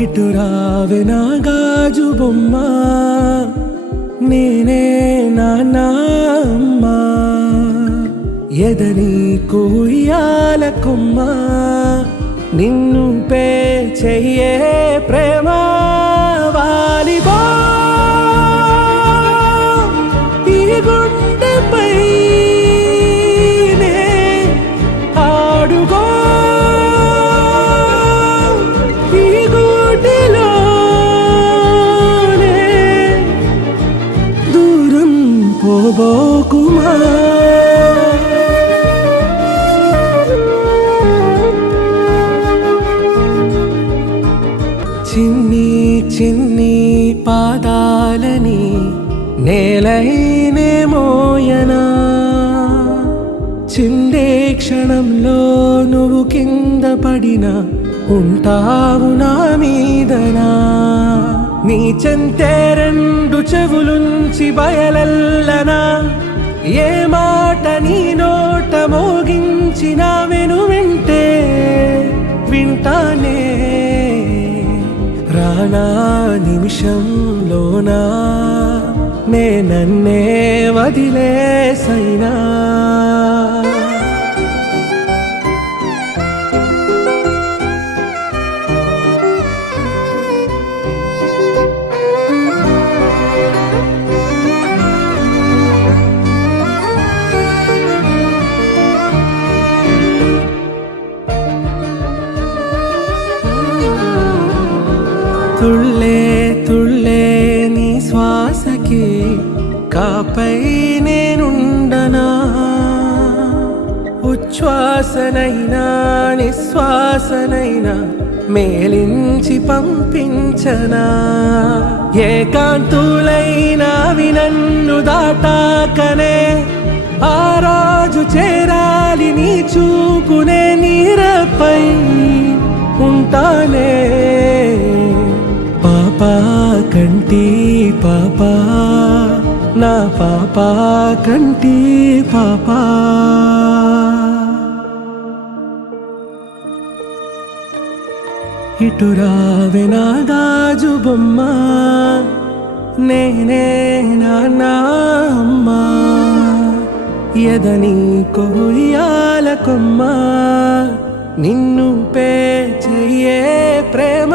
ఇటు రావే నా గాజు బొమ్మ, నేనే నాన్న అమ్మ. ఎదని కూయాల కొమ్మ, నిన్ను పే చెయ్యే ప్రేమ వాలిబా. ఈ గుండెపై ఆడుగో, ఈ గుడిలోనే దూరం పోబోకుమా. చిన్ని చిన్ని పాదాలని నేలైనే మోయనా, చిందే క్షణంలో నువ్వు కింద పడినా ఉంటావు నా మీదనా. నీ చెంతే రెండు చెవులుంచి బయలెల్లనా, ఏ మాట నీ నోట మోగించిన వెను వింటే వింటానే. రానా నిమిషంలోనా నే నన్నే వదిలేసైనా. తుళ్ళే తుళ్ళే నీ శ్వాసకి కాపై నేనుండనా, ఉచ్ఛ్వాసనైనా నిశ్వాసనైనా మేలించి పంపించనా. ఏకాంతులైనవి నన్ను దాటాకనే ఆ రాజు చేరాలి నీ చూపునే నీరపై ఉంటానే. పాపా కంటి పాపా, నా పాపా కంటి పాపా. ఇటు రావే నా గాజు బొమ్మ, నేనే నాన్న అమ్మ. ఎదని కొయ్యాల కొమ్మ, నిన్ను పే చెయ్యే ప్రేమ